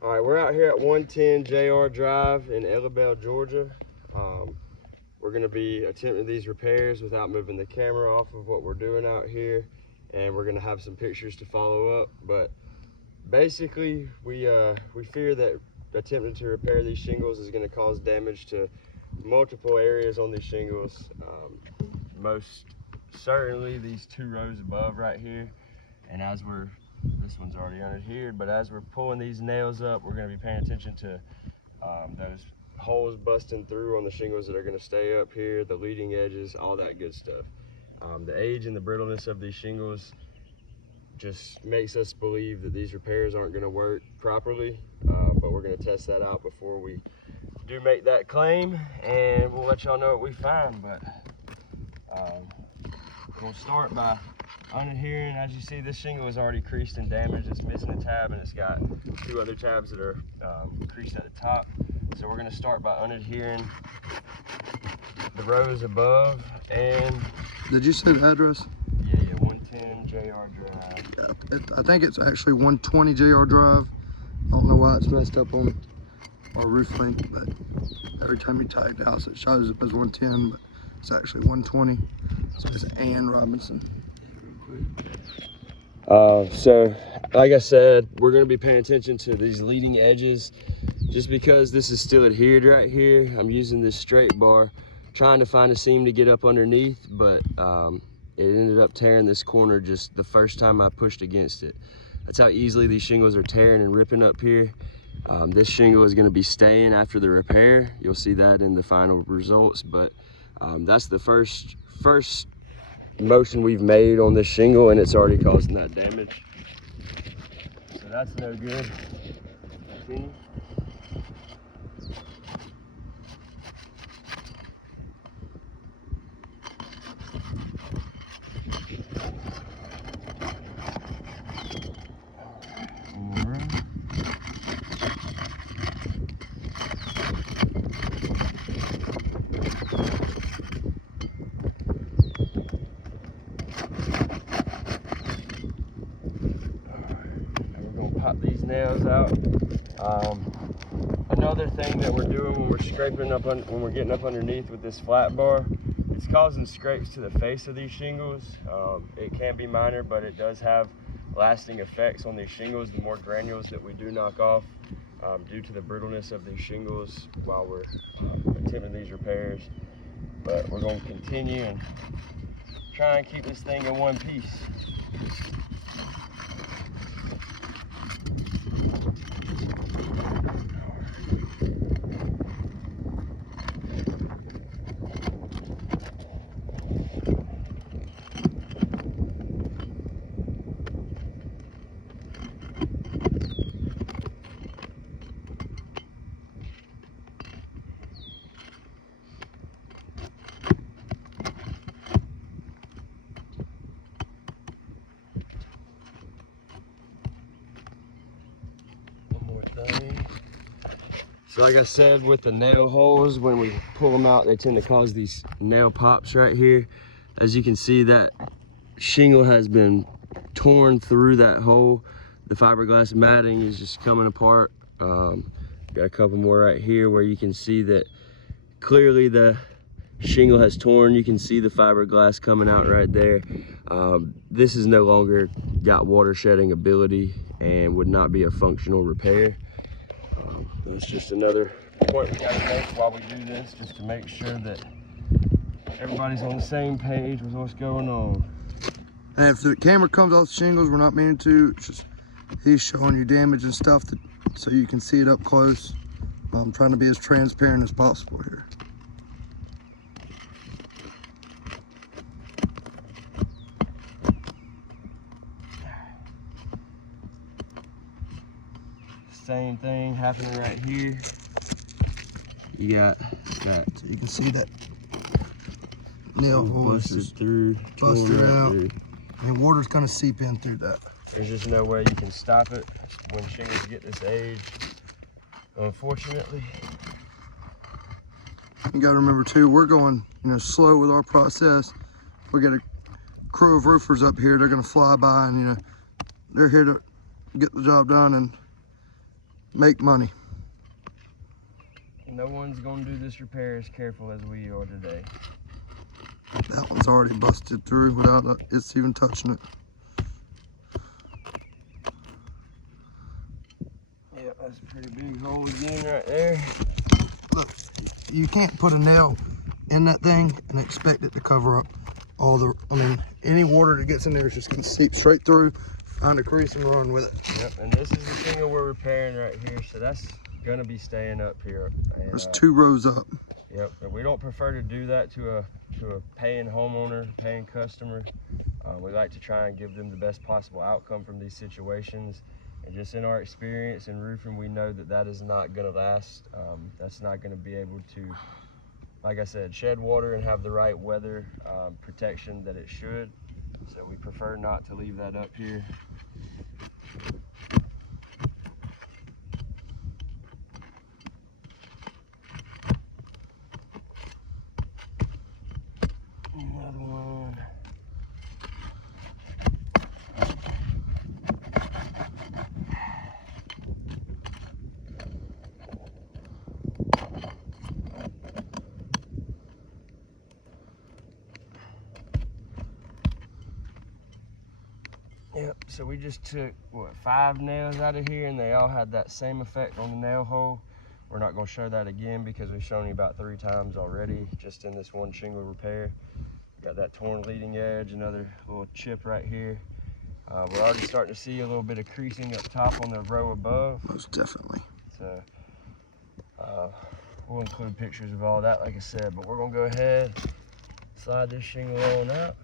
All right, we're out here at 110 JR Drive in Ellabelle, Georgia. We're gonna be attempting these repairs without moving the camera off of what we're doing out here. And we're gonna have some pictures to follow up. But basically, we fear that attempting to repair these shingles is gonna cause damage to multiple areas on these shingles. Most certainly these 2 rows above right here. And this one's already unadhered, but as we're pulling these nails up, we're going to be paying attention to those holes busting through on the shingles that are going to stay up here, the leading edges, all that good stuff. The age and the brittleness of these shingles just makes us believe that these repairs aren't going to work properly, but we're going to test that out before we do make that claim, and we'll let y'all know what we find. But we'll start by unadhering. As you see, this shingle is already creased and damaged. It's missing a tab, and it's got 2 other tabs that are creased at the top. So we're going to start by unadhering the rows above. And did you say the address? Yeah, 110 JR Drive. I think it's actually 120 JR Drive. I don't know why it's messed up on our roof link, but every time you tag the house, it shows it as 110, but it's actually 120. So it's Ann Robinson. So like I said, we're going to be paying attention to these leading edges. Just because this is still adhered right here, I'm using this straight bar trying to find a seam to get up underneath, but it ended up tearing this corner just the first time I pushed against it. That's how easily these shingles are tearing and ripping up here. This shingle is going to be staying after the repair. You'll see that in the final results, but that's the first motion we've made on this shingle, and it's already causing that damage. So that's no good. Continue. Pop these nails out. Another thing that we're doing when we're scraping up when we're getting up underneath with this flat bar, it's causing scrapes to the face of these shingles. It can be minor, but it does have lasting effects on these shingles. The more granules that we do knock off due to the brittleness of these shingles while we're attempting these repairs. But we're going to continue and try and keep this thing in one piece. So like I said, with the nail holes, when we pull them out, they tend to cause these nail pops right here. As you can see, that shingle has been torn through that hole. The fiberglass matting is just coming apart. Got a couple more right here where you can see that clearly the shingle has torn. You can see the fiberglass coming out right there. This has no longer got water shedding ability and would not be a functional repair. That's just another point we gotta make while we do this, just to make sure that everybody's on the same page with what's going on. And if the camera comes off the shingles, we're not meaning to. It's just he's showing you damage and stuff so you can see it up close. I'm trying to be as transparent as possible here. Same thing happening right here. You got that. So you can see that nail hole busted through, busted out. Through. And water's gonna seep in through that. There's just no way you can stop it when shingles get this age, unfortunately. You gotta remember too, we're going slow with our process. We got a crew of roofers up here. They're gonna fly by and they're here to get the job done, and make money. No one's gonna do this repair as careful as we are today. That one's already busted through without it's even touching it. Yep, that's a pretty big hole again right there. Look, you can't put a nail in that thing and expect it to cover up all the, any water that gets in there is just gonna seep straight through, find a crease and run with it. Yep, and this is the shingle we're repairing right here, so that's gonna be staying up here. And, there's 2 rows up. Yep, but we don't prefer to do that to a paying homeowner, paying customer. We like to try and give them the best possible outcome from these situations. And just in our experience in roofing, we know that that is not gonna last. That's not gonna be able to, like I said, shed water and have the right weather protection that it should. So we prefer not to leave that up here. Another one. Yep, so we just took, what, 5 nails out of here, and they all had that same effect on the nail hole. We're not gonna show that again because we've shown you about 3 times already, just in this one shingle repair. Got that torn leading edge, another little chip right here. We're already starting to see a little bit of creasing up top on the row above. Most definitely. So we'll include pictures of all that, like I said, but we're gonna go ahead, slide this shingle on out.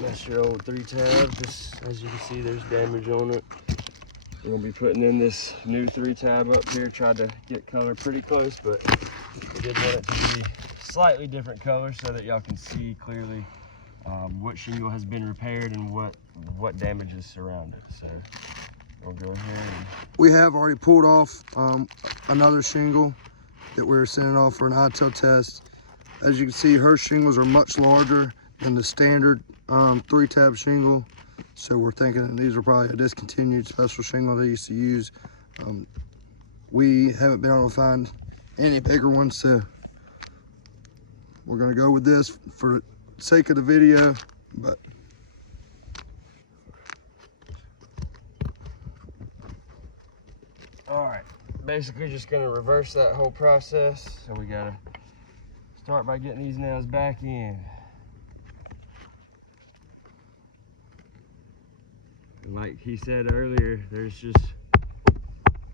That's your old 3-tab. Just as you can see, there's damage on it. We're gonna be putting in this new 3-tab up here. Tried to get color pretty close, but we did want it to be slightly different color so that y'all can see clearly what shingle has been repaired and what damages surround it. So we'll go ahead and... We have already pulled off another shingle that we were sending off for an ITEL test. As you can see, her shingles are much larger than the standard 3-tab shingle. So we're thinking that these are probably a discontinued special shingle they used to use. We haven't been able to find any bigger ones, so we're gonna go with this for the sake of the video, but all right, basically just gonna reverse that whole process. So we gotta start by getting these nails back in. And like he said earlier, there's just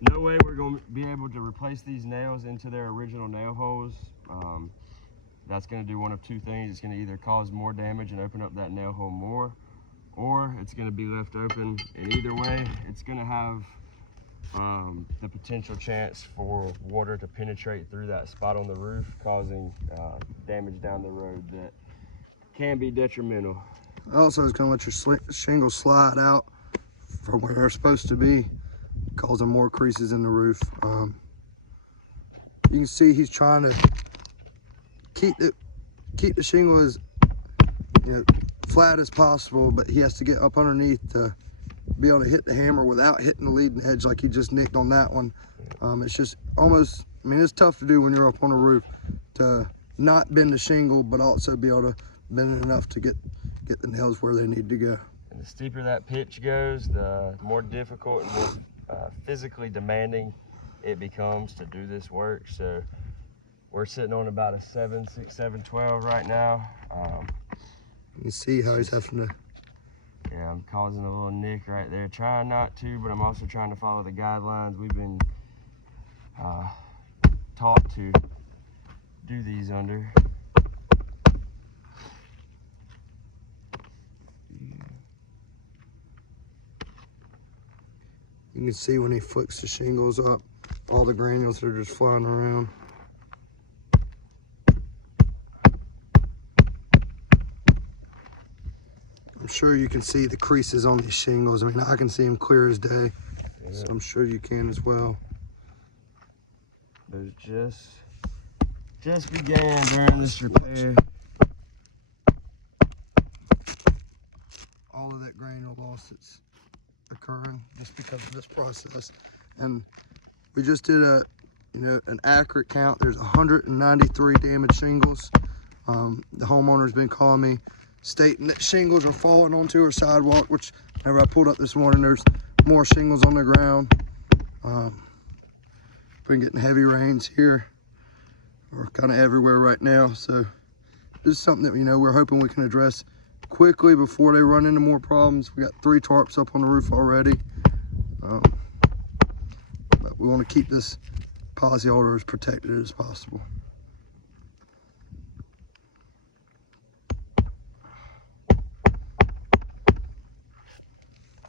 no way we're going to be able to replace these nails into their original nail holes. That's going to do one of 2 things. It's going to either cause more damage and open up that nail hole more, or it's going to be left open. And either way, it's going to have the potential chance for water to penetrate through that spot on the roof, causing damage down the road that can be detrimental. also it's gonna let your shingles slide out from where they're supposed to be, causing more creases in the roof. You can see he's trying to keep the shingle as flat as possible, but he has to get up underneath to be able to hit the hammer without hitting the leading edge like he just nicked on that one. It's just almost, it's tough to do when you're up on a roof to not bend the shingle, but also be able to bend it enough to get the nails where they need to go. And the steeper that pitch goes, the more difficult and more physically demanding it becomes to do this work. So we're sitting on about a 7.6, 7.12 right now. You can see how he's having to... Yeah, I'm causing a little nick right there. Trying not to, but I'm also trying to follow the guidelines we've been taught to do these under. You can see when he flicks the shingles up, all the granules are just flying around. I'm sure you can see the creases on these shingles. I can see them clear as day. Yeah. So I'm sure you can as well. Those just began during this repair. all of that granule loss that's occurring just because of this process. And we just did an accurate count. There's 193 damaged shingles. The homeowner's been calling me stating that shingles are falling onto her sidewalk, which whenever I pulled up this morning, there's more shingles on the ground. Been getting heavy rains here. We're kind of everywhere right now. So this is something that, we're hoping we can address quickly before they run into more problems. We got 3 tarps up on the roof already. But we want to keep this policyholder as protected as possible.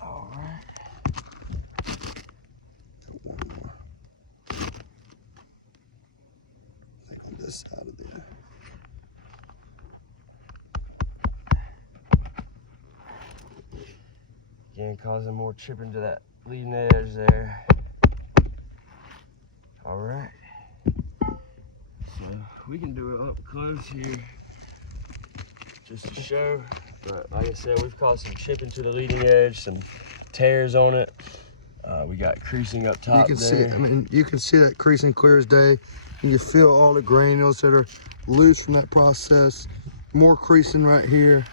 All right. One more. I think on this side of there. Again, causing more chipping to that leading edge there. All right. So we can do it up close here just to show. But like I said, we've caused some chipping to the leading edge, some tears on it. We got creasing up top. You can there. see, you can see that creasing clear as day. And you feel all the granules that are loose from that process. More creasing right here.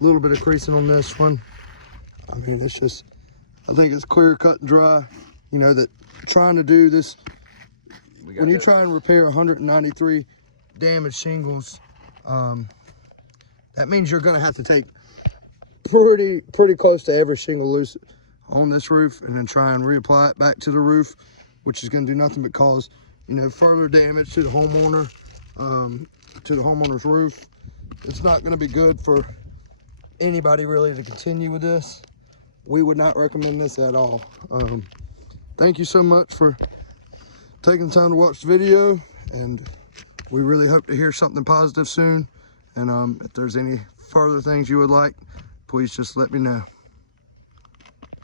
A little bit of creasing on this one. I mean, it's just, I think it's clear, cut, and dry. That trying to do this, when you try and repair 193 damaged shingles, that means you're gonna have to take pretty close to every shingle loose on this roof and then try and reapply it back to the roof, which is gonna do nothing but cause, further damage to the homeowner, to the homeowner's roof. It's not gonna be good for anybody really to continue with this. We would not recommend this at all. Thank you so much for taking the time to watch the video, and we really hope to hear something positive soon. And if there's any further things you would like, please just let me know.